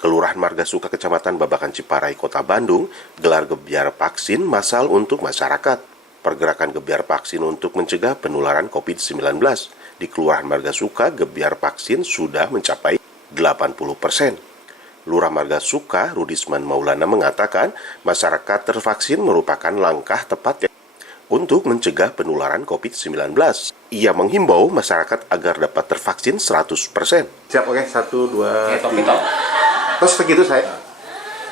Kelurahan Margasuka, Kecamatan Babakan Ciparai, Kota Bandung, gelar gebyar vaksin massal untuk masyarakat. Pergerakan gebyar vaksin untuk mencegah penularan COVID-19 di Kelurahan Margasuka, gebyar vaksin sudah mencapai 80%. Lurah Margasuka, Rudisman Maulana mengatakan, masyarakat tervaksin merupakan langkah tepat untuk mencegah penularan COVID-19. Ia menghimbau masyarakat agar dapat tervaksin 100%. Siap, oke. 1, 2, 3. Terus begitu saya.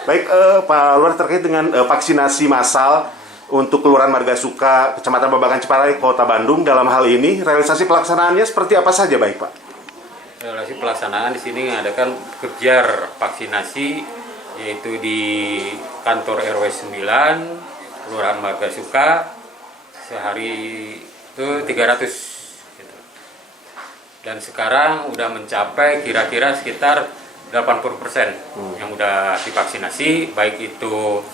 Baik, Pak Lurah, terkait dengan vaksinasi massal untuk Kelurahan Margasuka, Kecamatan Babakan Ciparai, Kota Bandung, dalam hal ini realisasi pelaksanaannya seperti apa saja, baik Pak? Realisasi pelaksanaan di sini mengadakan gebyar vaksinasi, yaitu di kantor RW 9, Kelurahan Margasuka, sehari itu 300. Gitu. Dan sekarang udah mencapai kira-kira sekitar 80% yang udah divaksinasi, baik itu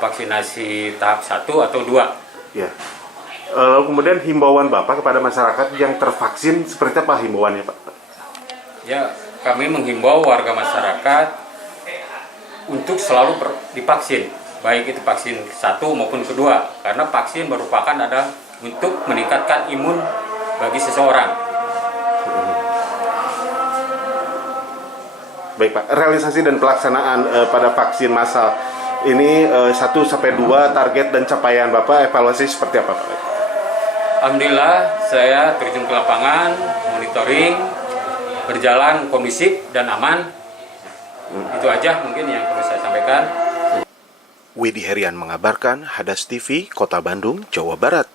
vaksinasi tahap 1 atau 2. Ya. Lalu kemudian himbauan Bapak kepada masyarakat yang tervaksin seperti apa himbauannya, Pak? Ya, kami menghimbau warga masyarakat untuk selalu divaksin, baik itu vaksin 1 maupun kedua, karena vaksin merupakan ada untuk meningkatkan imun bagi seseorang. Baik Pak, realisasi dan pelaksanaan pada vaksin massal ini 1-2 target dan capaian Bapak, evaluasi seperti apa Pak? Alhamdulillah, saya terjun ke lapangan, monitoring, berjalan kondusif dan aman. Itu aja mungkin yang perlu saya sampaikan. Widi Herian mengabarkan, Hadas TV, Kota Bandung, Jawa Barat.